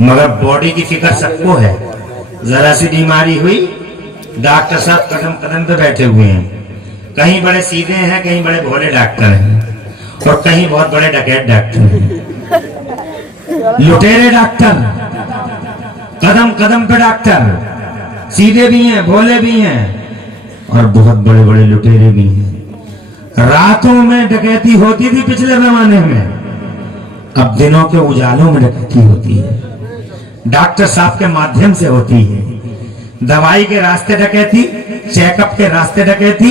मगर बॉडी की फिक्र सबको है। जरा सी बीमारी हुई, डॉक्टर साहब कदम कदम पे बैठे हुए हैं। कहीं बड़े सीधे हैं, कहीं बड़े भोले डॉक्टर हैं, और कहीं बहुत बड़े डकैत डॉक्टर हैं, लुटेरे डॉक्टर, कदम कदम पे डॉक्टर, सीधे भी हैं, भोले भी हैं, और बहुत बड़े बड़े लुटेरे भी हैं। रातों में डकैती होती थी पिछले जमाने में, अब दिनों के उजालों में डकैती होती है। डॉक्टर साहब के माध्यम से होती है। दवाई के रास्ते डकैती, चेकअप के रास्ते डकैती,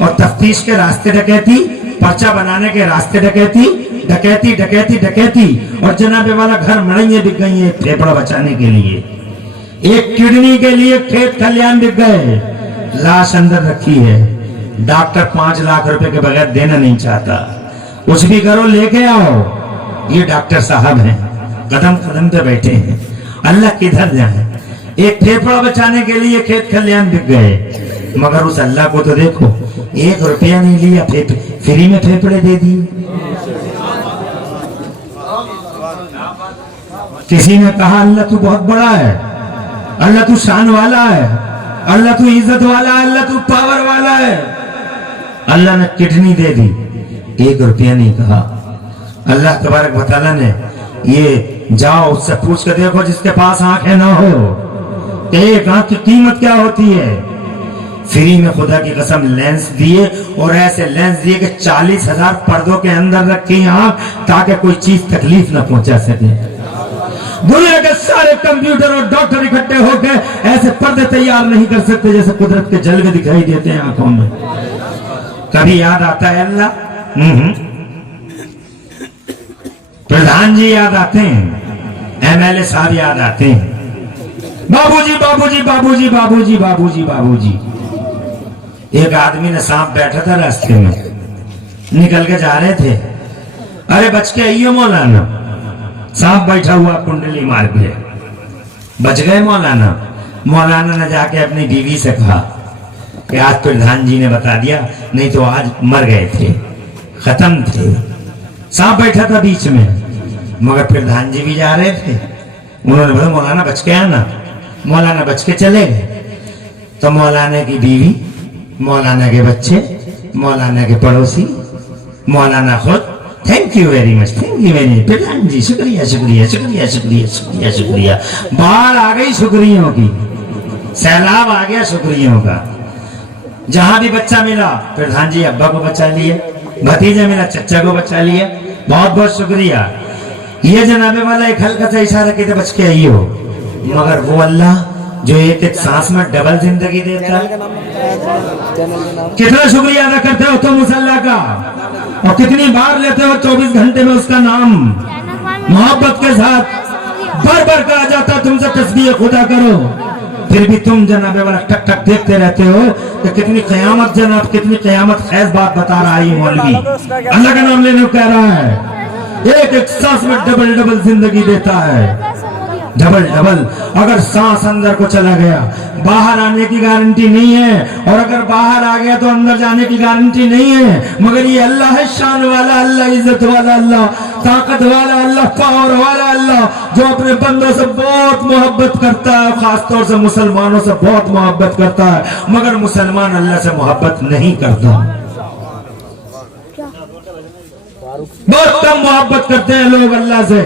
और तफ्तीश के रास्ते डकैती, पर्चा बनाने के रास्ते डकैती, डकैती डकैती डकैती। और जनाबे वाला घर मड़ैया बिक गई है फेफड़ा बचाने के लिए, एक किडनी के लिए खेत खलियान बिक गए, लाश अंदर रखी है। डॉक्टर 5 लाख रुपए के बगैर देना नहीं चाहता। कुछ भी करो लेके आओ। ये डॉक्टर साहब हैं, कदम कदम पे बैठे हैं। अल्लाह किधर जाए? एक फेफड़ा बचाने के लिए खेत खलियान बिक गए, मगर उस अल्लाह को तो देखो, 1 रुपया नहीं लिया, फ्री में फेफड़े दे दिए। किसी ने कहा अल्लाह तू बहुत बड़ा है, अल्लाह तू शान वाला है, अल्लाह तू इज्जत वाला है, अल्लाह तू पावर वाला है। अल्लाह ने किडनी दे दी, 1 रुपया नहीं कहा। अल्लाह तबारक व तआला ने ये जाओ उससे पूछ कर देखो जिसके पास आंखें ना हो, एक आंख की कीमत क्या होती है। फ्री में खुदा की कसम लेंस दिए, और ऐसे लेंस दिए कि 40,000 पर्दों के अंदर रखी आंख, ताकि कोई चीज तकलीफ न पहुंचा सके। दुनिया के सारे कंप्यूटर और डॉक्टर इकट्ठे होकर ऐसे पर्दे तैयार नहीं कर सकते जैसे कुदरत के जलवे दिखाई देते हैं आंखों में। कभी याद आता है अल्लाह? प्रधान जी याद आते हैं, MLA साहब याद आते हैं, बाबूजी बाबूजी बाबूजी बाबूजी बाबूजी बाबूजी। एक आदमी ने सांप बैठा था रास्ते में, निकल के जा रहे थे, अरे बच के आइयो मौलाना, सांप बैठा हुआ कुंडली मार के। बच गए मौलाना। मौलाना ने जाके अपनी बीवी से कहा कि आज प्रधान जी ने बता दिया, नहीं तो आज मर गए थे, खत्म थे। सांप बैठा था बीच में, मगर प्रधान जी भी जा रहे थे। उन्होंने बोला मौलाना बच के आना। मौलाना बच के चले गए। तो मौलाना की बीवी, मौलाना के बच्चे, मौलाना के पड़ोसी, मौलाना खुद, thank you very much, thank you very much Pradhan ji, शुक्रिया शुक्रिया शुक्रिया शुक्रिया शुक्रिया शुक्रिया। बाढ़ आ गई शुक्रियों की, सैलाब आ गया शुक्रियों का। जहां भी बच्चा मिला प्रधान जी अब्बा को बचा लिए, भतीजा मिला चचा को बचा लिया, बहुत बहुत शुक्रिया। ये जनाबे वाला एक हल्का सा इशारा कहते बच के आई हो। मगर वो अल्लाह जो एक एक सांस में डबल जिंदगी देता है, कितना शुक्रिया अदा करते हो तुम उस अल्लाह का, और कितनी बार लेते हो 24 घंटे में उसका नाम मोहब्बत के साथ। बार बार कहा जाता तुमसे तस्बीह खुदा करो, फिर भी तुम जनाबे वाला टक टक देखते रहते हो कि कितनी कयामत, जनाब कितनी कयामत खैज बात बता रहा है ये मौलवी। अल्लाह का नाम लेने को कह रहा है, एक एक सांस में डबल डबल जिंदगी देता है, डबल डबल। अगर सांस अंदर को चला गया बाहर आने की गारंटी नहीं है, और अगर बाहर आ गया तो अंदर जाने की गारंटी नहीं है। मगर ये अल्लाह है शान वाला अल्लाह, इज्जत वाला अल्लाह, ताकत वाला अल्लाह, पावर वाला अल्लाह, जो अपने बंदों से बहुत मोहब्बत करता है, खासतौर से मुसलमानों से बहुत मोहब्बत करता है। मगर मुसलमान अल्लाह से मोहब्बत नहीं करता, बहुत कम मोहब्बत करते हैं लोग अल्लाह से।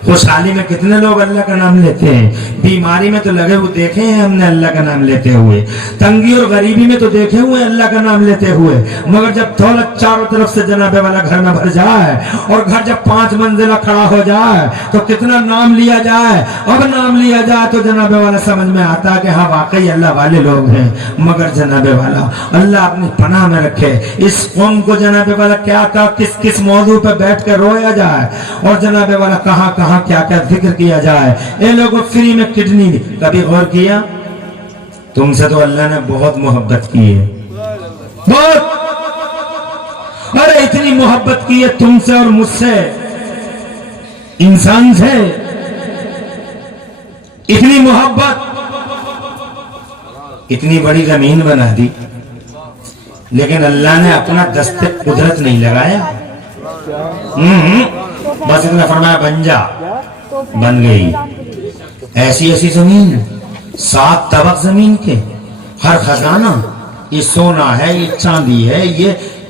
खुशहाली में कितने लोग अल्लाह का नाम लेते हैं, बीमारी में तो लगे हुए देखे हैं हमने अल्लाह का नाम लेते हुए, तंगी और गरीबी में तो देखे हुए अल्लाह का नाम लेते हुए। मगर जब दौलत चारों तरफ से जनाबे वाला घर में भर जाए, और घर जब 5 मंजिला खड़ा हो जाए, तो कितना नाम लिया जाए। अब नाम लिया जाए तो जनाबे वाला समझ में आता है कि हाँ वाकई अल्लाह वाले लोग हैं। मगर जनाबे वाला अल्लाह अपनी पनाह में रखे। इस कौम को जनाबे वाला क्या क्या किस किस मौजू पे बैठ कर रोया जाए, और जनाबे वाला कहाँ कहाँ क्या क्या जिक्र किया जाए। ये लोगों फ्री में किडनी दी, कभी गौर किया? तुमसे तो अल्लाह ने बहुत मोहब्बत की है, बहुत। अरे इतनी मोहब्बत की है तुमसे और मुझसे, इंसान से इतनी मोहब्बत, इतनी बड़ी जमीन बना दी, लेकिन अल्लाह ने अपना दस्ते कुदरत नहीं लगाया। बस इतना फरमाया बन जा, बन गई ऐसी ऐसी जमीन, 7 तबक जमीन के, हर खजाना, ये सोना है, ये चांदी है,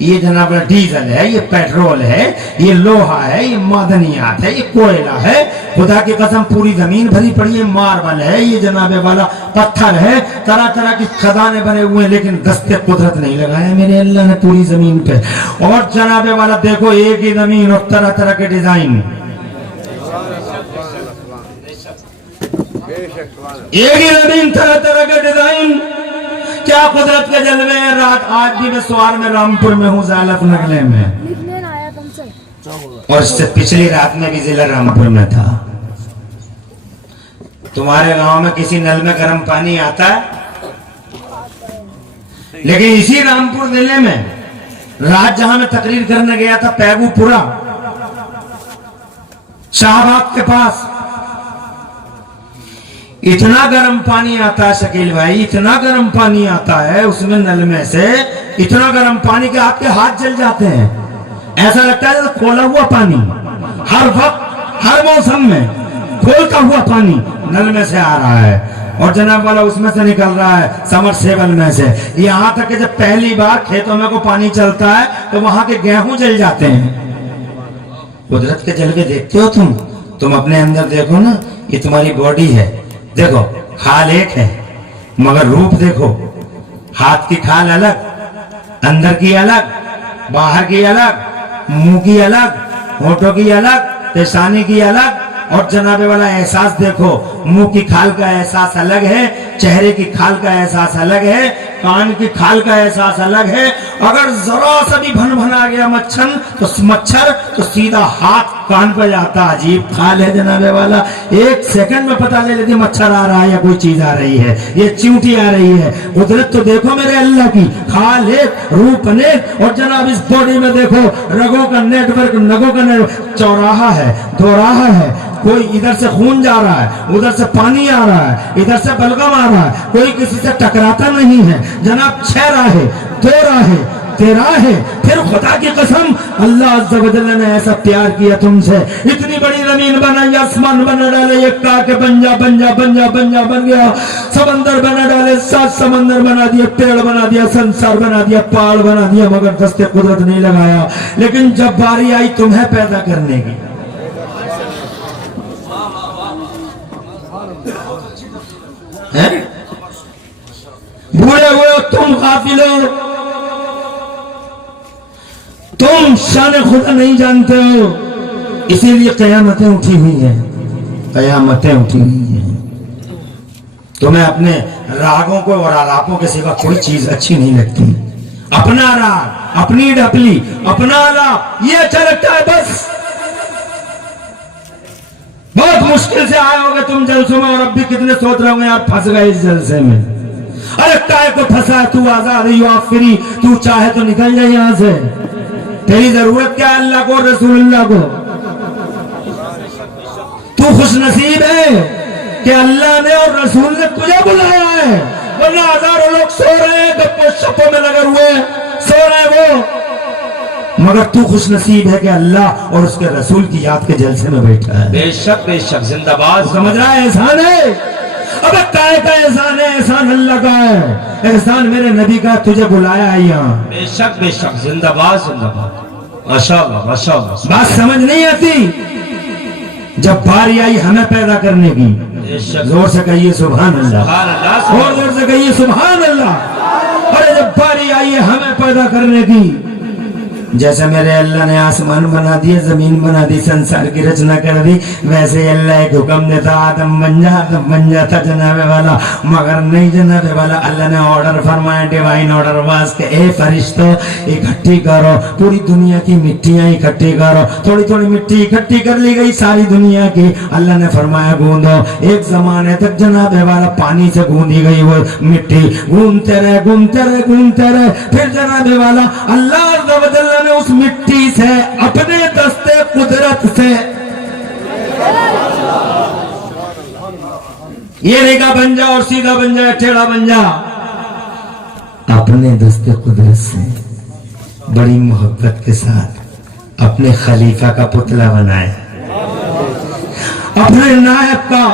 ये जनाब डीजल है, ये पेट्रोल है, ये लोहा है, ये मादनियात है, ये कोयला है, खुदा की कसम पूरी जमीन भरी पड़ी है, मार्बल है, ये जनाब वाला पत्थर है, तरह तरह की खजाने बने हुए हैं, लेकिन दस्ते कुदरत नहीं लगाए मेरे अल्लाह ने पूरी जमीन पे। और जनाब वाला देखो एक ही जमीन और तरह तरह के डिजाइन, एक ही जमीन तरह तरह के डिजाइन, क्या कुदरत के जलवे हैं। रात आज भी मैं सवार में रामपुर में हूँ, ज़ालफ नगले में, और इससे पिछली रात में भी जिला रामपुर में था। तुम्हारे गांव में किसी नल में गर्म पानी आता है, लेकिन इसी रामपुर जिले में रात जहां मैं तकरीर करने गया था, पैगूपुरा शाहबाग के पास, इतना गर्म पानी आता है शकील भाई, इतना गर्म पानी आता है उसमें नल में से, इतना गर्म पानी के आपके हाथ जल जाते हैं, ऐसा लगता है जैसे खोला हुआ पानी, हर वक्त हर मौसम में खोलता हुआ पानी नल में से आ रहा है, और जनाब वाला उसमें से निकल रहा है समरसेबल में से। यहाँ तक कि जब पहली बार खेतों में को पानी चलता है तो वहां के गेहूं जल जाते हैं। कुदरत के जलवे देखते हो तुम अपने अंदर देखो ना, ये तुम्हारी बॉडी है, देखो खाल एक है मगर रूप देखो, हाथ की खाल अलग, अंदर की अलग, बाहर की अलग, मुंह की अलग, होठों की अलग, पेशानी की अलग, और जनाबे वाला एहसास देखो, मुंह की खाल का एहसास अलग है, चेहरे की खाल का एहसास अलग है, कान की खाल का एहसास अलग है। अगर जरा सा भी भन भन आ गया मच्छर तो सीधा हाथ कान पर जाता, अजीब खाल है जनाबे वाला, 1 सेकंड में पता ले लेती मच्छर आ रहा है या कोई चीज आ रही है, ये चींटी आ रही है। कुदरत तो देखो मेरे अल्लाह की, खाल एक, रूप अनेक, और जनाब इस बॉडी में देखो रगों का नेटवर्क, नगों का नेटवर्क, चौराहा है, दोराहा है, कोई इधर से खून जा रहा है, उधर से पानी आ रहा है, इधर से बलगम आ रहा है, कोई किसी से टकराता नहीं है जनाब। 6 राहें, 2 राहें, 13 है। फिर खुदा की कसम अल्लाह अज़्ज़ा व जल्ल ने ऐसा प्यार किया तुमसे, इतनी बड़ी जमीन बनाई, आसमान बना डाले, एक का के बन जा बन जा बन जा बन जा बन गया, समंदर बना डाले, 7 समंदर बना दिए, पेड़ बना दिया, संसार बना दिया, पहाड़ बना दिया, मगर दस्ते कुदरत नहीं लगाया। लेकिन जब बारी आई तुम्हें पैदा करने की, बूढ़े हुए तुम काफिल हो, तुम शान खुदा नहीं जानते हो, इसीलिए कयामतें उठी हुई हैं, कयामतें उठी हुई हैं। तुम्हें अपने रागों को और आलापों के सिवा कोई चीज अच्छी नहीं लगती। अपना राग, अपनी डपली, अपना आलाप, ये अच्छा लगता है बस। बहुत मुश्किल से आए होगे तुम जलसों में, और अब भी कितने सोच रहे होंगे यार फंस गए इस जलसे में। अरे काय को फंसा, तू आजाद है, यू फ्री, तू चाहे तो निकल जाए यहां से। तेरी जरूरत क्या है अल्लाह को, रसूलुल्लाह को? तू खुश नसीब है कि अल्लाह ने और रसूल ने तुझे बुलाया है, वरना हजारों लोग सो रहे हैं, गप्पो शप्पो में लगे हुए सो रहे हैं वो, मगर तू खुश नसीब है कि अल्लाह और उसके रसूल की याद के जलसे में बैठा है। बेशक बेशक, जिंदाबाद। समझ रहा है? एहसान है, अबे काय का एहसान है? एहसान अल्लाह का है, एहसान मेरे नबी का, तुझे बुलाया है यहाँ। बेशक बेशक, जिंदाबाद जिंदाबाद, माशाअल्लाह माशाअल्लाह। बात समझ नहीं आती? जब बारी आई हमें पैदा करने की, जोर से कहिए सुभान अल्लाह, और जोर से कहिए सुभान अल्लाह। अरे जब बारी आई है हमें पैदा करने की, जैसे मेरे अल्लाह ने आसमान बना दिए, जमीन बना दी, संसार की रचना कर दी, वैसे अल्लाह एक हुक्म देता आदम बन जाता जनाबे वाला, मगर नहीं जनाबे वाला। अल्लाह ने ऑर्डर फरमाया, डिवाइन ऑर्डर वास के, ए फरिश्तों इकट्ठी करो पूरी दुनिया की मिट्टियां इकट्ठी करो। थोड़ी थोड़ी मिट्टी इकट्ठी कर ली गई सारी दुनिया की। अल्लाह ने फरमाया गूंदो। एक जमाने तक जनाबे वाला पानी से गूंदी गई वो मिट्टी, घूमते रहे घूमते रहे घूमते रहे। फिर जनाबे वाला अल्लाह ने उस मिट्टी से अपने दस्ते कुदरत से, ये रेखा बन जा और सीधा बन जाए, टेढ़ा बन जा, अपने दस्ते कुदरत से बड़ी मोहब्बत के साथ अपने खलीफा का पुतला बनाए। अपने नायक का